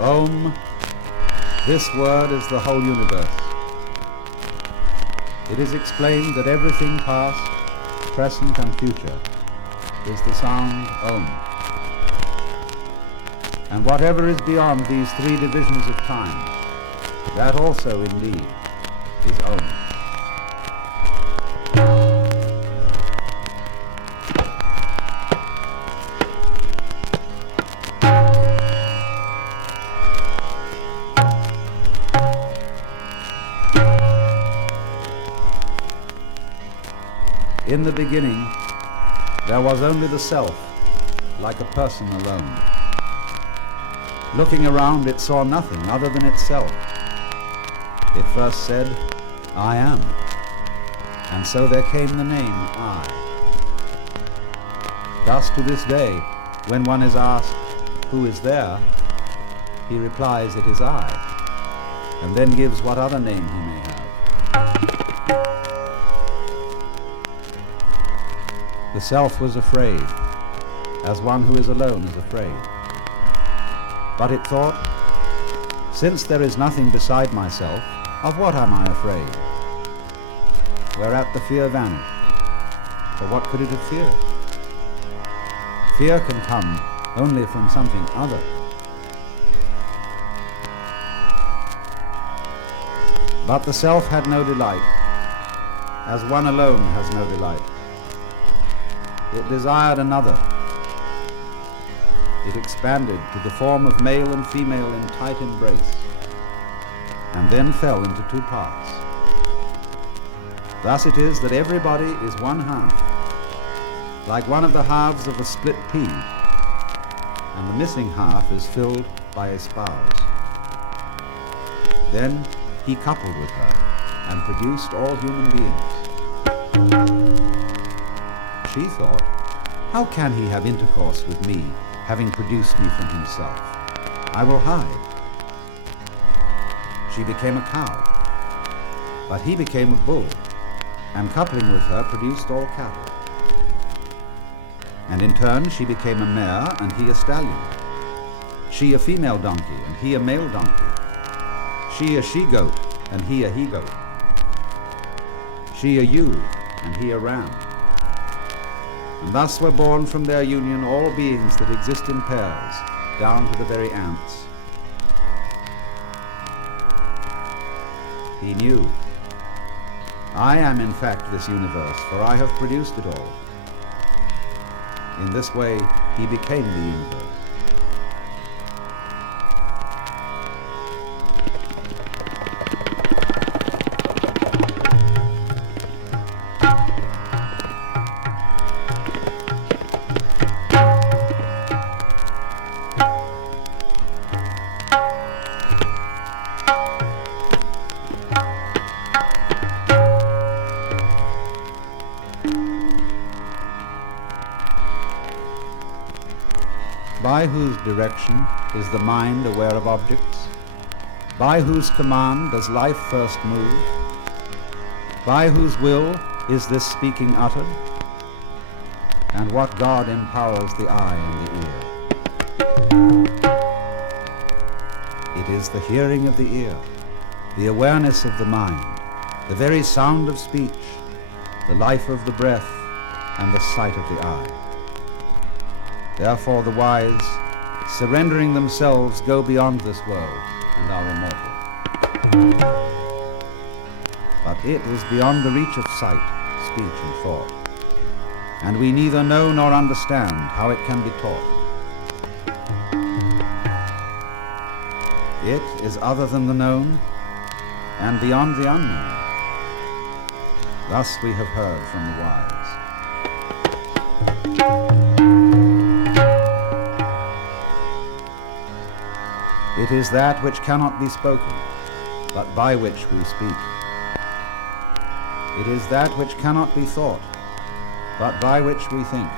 Om, this word is the whole universe. It is explained that everything past, present and future is the sound Om. And whatever is beyond these three divisions of time, that also indeed is Om. In the beginning, there was only the self, like a person alone. Looking around, it saw nothing other than itself. It first said, I am. And so there came the name I. Thus to this day, when one is asked, who is there? He replies, it is I, and then gives what other name he may have. The self was afraid, as one who is alone is afraid. But it thought, since there is nothing beside myself, of what am I afraid? Whereat the fear vanished. For what could it have feared? Fear can come only from something other. But the self had no delight, as one alone has no delight. It desired another. It expanded to the form of male and female in tight embrace, and then fell into two parts. Thus it is that everybody is one half, like one of the halves of a split pea, and the missing half is filled by a spouse. Then he coupled with her and produced all human beings. She thought, how can he have intercourse with me, having produced me from himself? I will hide. She became a cow, but he became a bull, and coupling with her produced all cattle. And in turn she became a mare, and he a stallion. She a female donkey, and he a male donkey. She a she-goat, and he a he-goat. She a ewe, and he a ram. And thus were born from their union all beings that exist in pairs, down to the very ants. He knew, I am in fact this universe, for I have produced it all. In this way, he became the universe. By whose direction is the mind aware of objects? By whose command does life first move? By whose will is this speaking uttered? And what God empowers the eye and the ear? It is the hearing of the ear, the awareness of the mind, the very sound of speech, the life of the breath, and the sight of the eye. Therefore the wise, surrendering themselves, go beyond this world and are immortal. But it is beyond the reach of sight, speech, and thought, and we neither know nor understand how it can be taught. It is other than the known and beyond the unknown. Thus we have heard from the wise. It is that which cannot be spoken, but by which we speak. It is that which cannot be thought, but by which we think.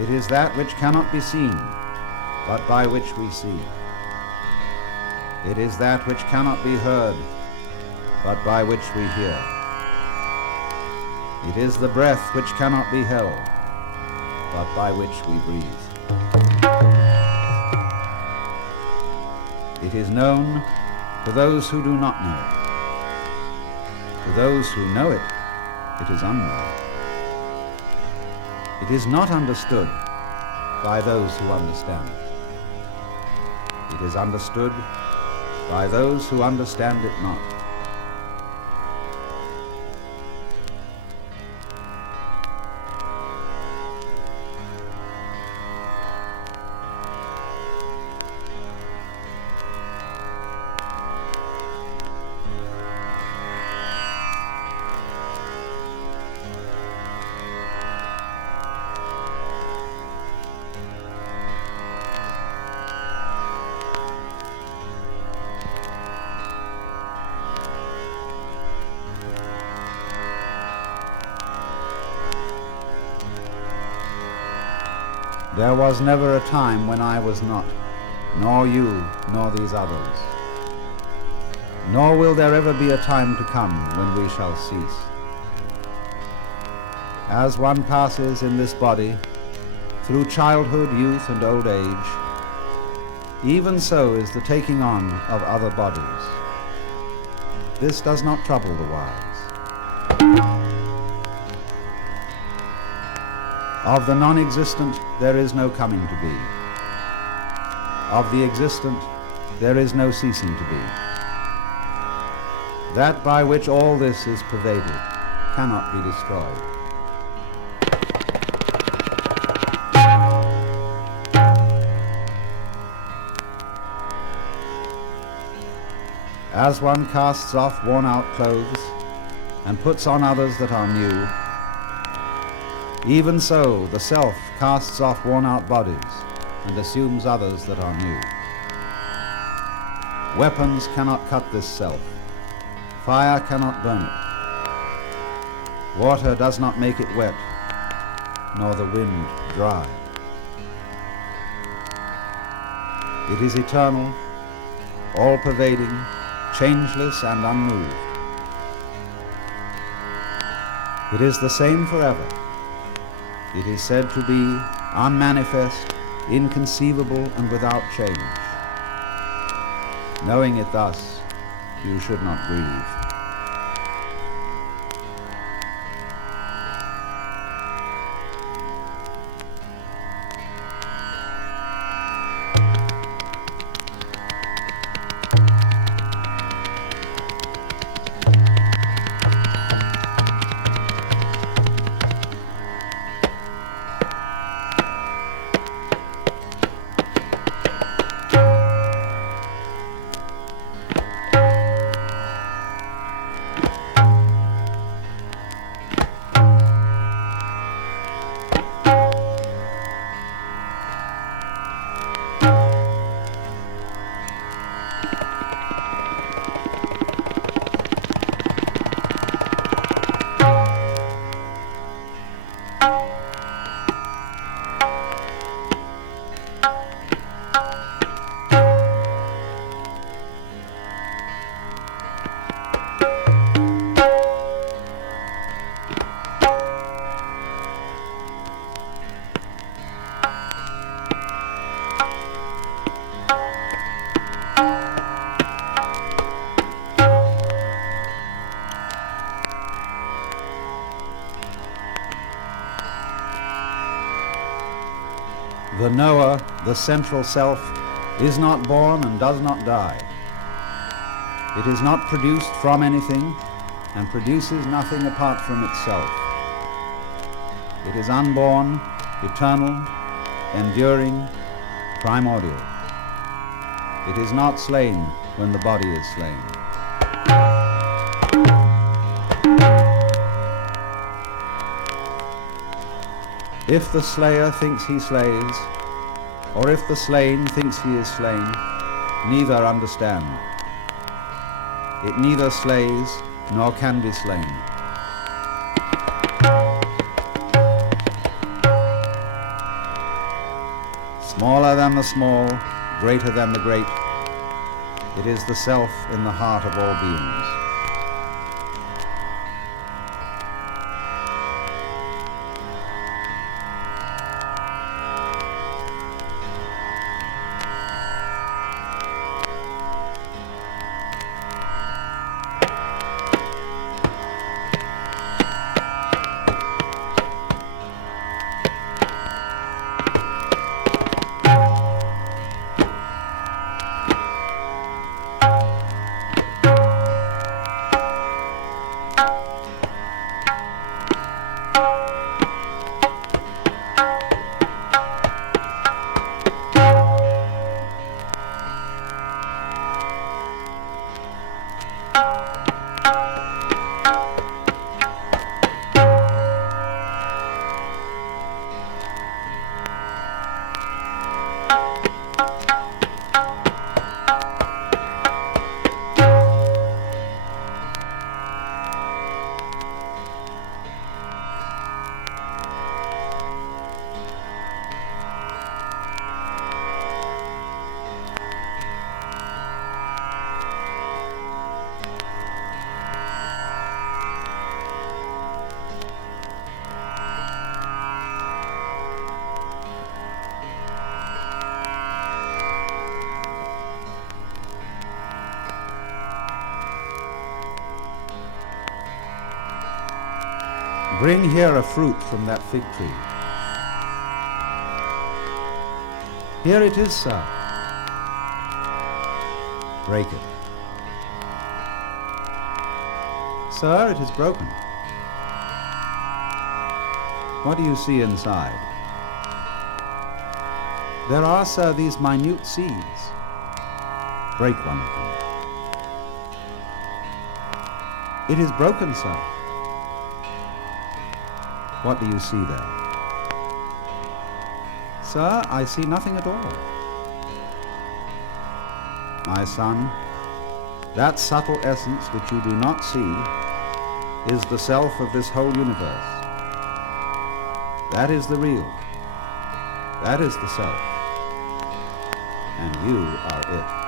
It is that which cannot be seen, but by which we see. It is that which cannot be heard, but by which we hear. It is the breath which cannot be held, but by which we breathe. It is known to those who do not know it. To those who know it, it is unknown. It is not understood by those who understand it. It is understood by those who understand it not. There was never a time when I was not, nor you, nor these others. Nor will there ever be a time to come when we shall cease. As one passes in this body, through childhood, youth, and old age, even so is the taking on of other bodies. This does not trouble the wise. Of the non-existent there is no coming to be. Of the existent there is no ceasing to be. That by which all this is pervaded cannot be destroyed. As one casts off worn-out clothes and puts on others that are new, even so the self casts off worn-out bodies and assumes others that are new. Weapons cannot cut this self. Fire cannot burn it. Water does not make it wet, nor the wind dry. It is eternal, all-pervading, changeless and unmoved. It is the same forever. It is said to be unmanifest, inconceivable, and without change. Knowing it thus, you should not grieve. The knower, the central self, is not born and does not die. It is not produced from anything and produces nothing apart from itself. It is unborn, eternal, enduring, primordial. It is not slain when the body is slain. If the slayer thinks he slays, or if the slain thinks he is slain, neither understand. It neither slays nor can be slain. Smaller than the small, greater than the great, it is the self in the heart of all beings. Bring here a fruit from that fig tree. Here it is, sir. Break it. Sir, it is broken. What do you see inside? There are, sir, these minute seeds. Break one of them. It is broken, sir. What do you see there? Sir, I see nothing at all. My son, that subtle essence which you do not see is the self of this whole universe. That is the real. That is the self. And you are it.